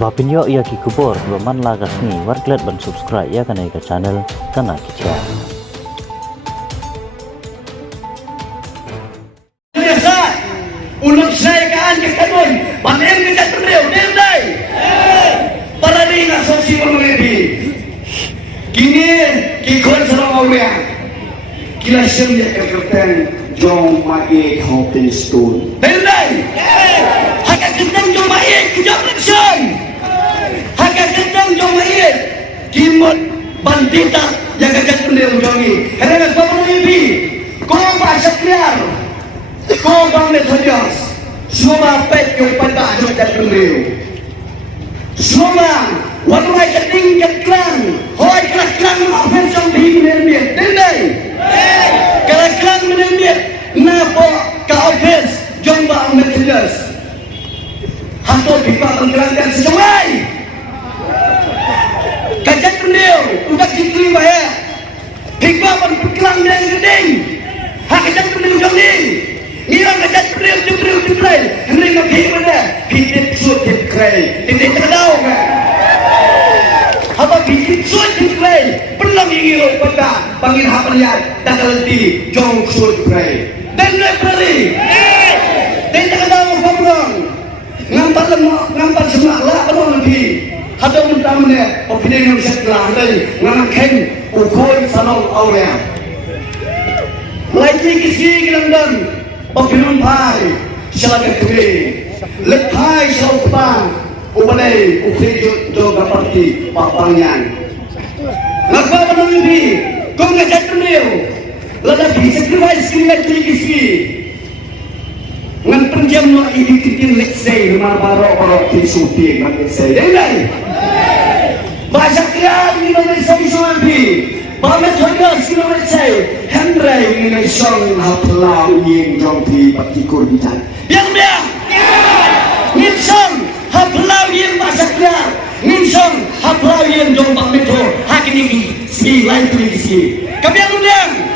Bapinyo ia ki kubur baman lagas ni warklet ban subscribe ya kanai ke channel kana kicia. Biasa ulang saya kaan ke kanun panen ke jatuh dendai. Para ni nak sosi bermelebi. Kini kikon serang awak. Kila sem dia kerten jom mai hotel stone. Dendai. Hakak kerten jom mai kejap leksyon. Hakak kerten jom mai kimot bandita yang kejap beliau jongi. Kerana kau bermelebi. Kau bahasa clear. Kau bang Methodios. Semua pet yang pada kejap beliau. Semua walau keting ketlang, hoi ketlang apa yang dimenit, dendai. Ketlang menit, napa kau office jomba Methodios. Hantu pipa penggelangan sejauh. Kajat beliau, udah gitu bahaya. Pipa penggelang dan geding. Hak kajat beliau jauh ni. Nira kajat beliau jumlah. Henry nak pergi mana? Kita sudah kray. Tidak tahu kan? Apa kita sudah kray? Pelang ingin pada panggil hafalian dan nanti jauh sudah kray. Dan library. Tidak tahu kamu. Ngampar semua lah penuh nanti. Ada mentah mana? Opini yang bisa kelar dari nganakan ukoi sanau awalnya. Lagi kisi kilandan. Opinion pai, silakan kembali. Lepai silakan. Ubalai, ukri juga parti papangan. Lakwa menunggu, kau ngajak beliau. Lelaki sacrifice keringat kisi. Ngan penjam no identiti leksai rumah barok kisuti ngan leksai. Dengai. Bahasa krian Indonesia isuanti. Bamet hodas Indonesia. Henry Indonesia haplau yang jompi patikur bican. Biang. Ninsong haplau yang bahasa krian. Ninsong haplau yang jombang metro. Hakini si lain tu si. Kebiang.